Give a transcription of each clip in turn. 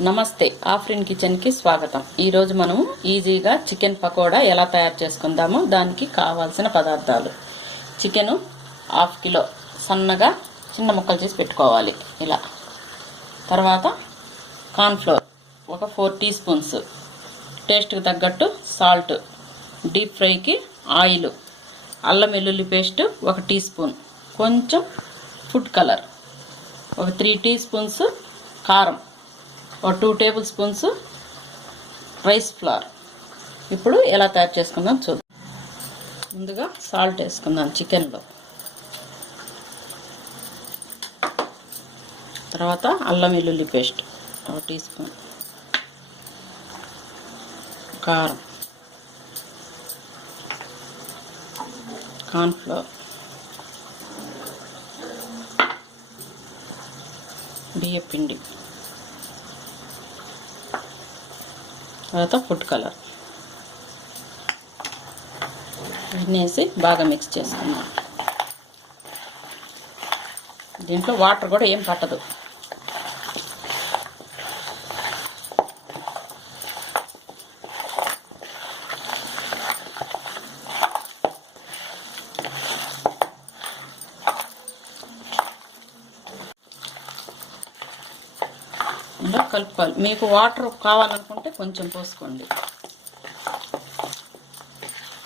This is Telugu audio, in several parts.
నమస్తే, ఆఫ్రిన్ కిచెన్ కి స్వాగతం. ఈ రోజు మనం ఈజీగా చికెన్ పకోడా ఎలా తయారు చేసుకుందామో దానికి కావాల్సిన పదార్థాలు: చికెన్ 1/2 కిలో సన్నగా చిన్న ముక్కలు చేసి పెట్టుకోవాలి ఇలా. తర్వాత కార్న్ ఫ్లోర్ ఒక 4 టీ స్పూన్స్, టేస్ట్కి తగ్గట్టు సాల్ట్, డీప్ ఫ్రైకి ఆయిల్, అల్లం వెల్లుల్లి పేస్ట్ 1 టీ స్పూన్, కొంచెం ఫుడ్ కలర్, ఒక 3 టీ స్పూన్స్ కారం, ఒక 2 టేబుల్ స్పూన్స్ రైస్ ఫ్లోర్. ఇప్పుడు ఎలా తయారు చేసుకుందాం చూద్దాం. ముందుగా సాల్ట్ వేసుకుందాం చికెన్లో. తర్వాత అల్లం వెల్లుల్లి పేస్ట్ 1 టీ స్పూన్, కారం, కార్న్ ఫ్లోర్, బియ్యం పిండి, తర్వాత ఫుడ్ కలర్ ఇవన్నీ వేసి బాగా మిక్స్ చేసుకున్నాం. దీంట్లో వాటర్ కూడా ఏం పట్టదు. ఇలా కలుపుకోవాలి. మీకు వాటర్ కావాలనుకుంటే కొంచెం పోసుకోండి.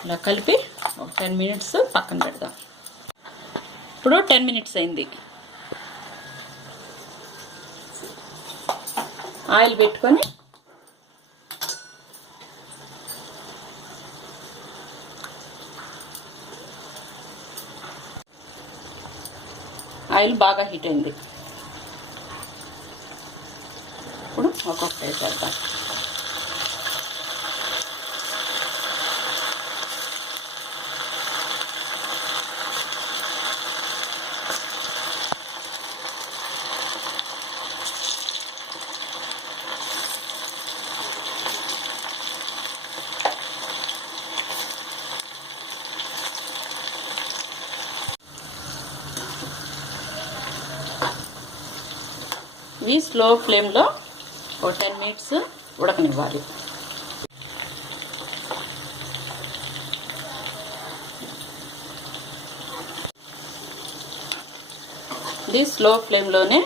ఇలా కలిపి ఒక 10 మినిట్స్ పక్కన పెడదాం. ఇప్పుడు 10 మినిట్స్ అయింది. ఆయిల్ పెట్టుకొని ఆయిల్ బాగా హీట్ అయింది. ఇప్పుడు ఒక్కొక్కటి వేసేద్దాం. ఇవి స్లో ఫ్లేమ్లో ఒక 10 మినిట్స్ ఉడకనివ్వాలి. ఇది స్లో ఫ్లేమ్లోనే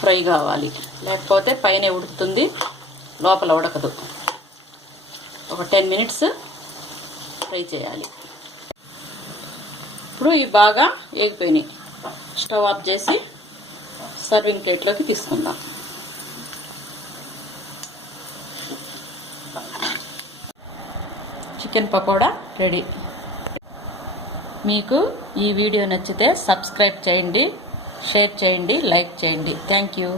ఫ్రై కావాలి, లేకపోతే పైన ఉడుకుతుంది, లోపల ఉడకదు. ఒక 10 మినిట్స్ ఫ్రై చేయాలి. ఇప్పుడు ఇవి బాగా వేగిపోయినాయి. స్టవ్ ఆఫ్ చేసి సర్వింగ్ ప్లేట్లోకి తీసుకుందాం. Chicken pakoda ready. మీకు ఈ వీడియో నచ్చితే సబ్స్క్రైబ్ చేయండి, షేర్ చేయండి, లైక్ చేయండి. Thank you.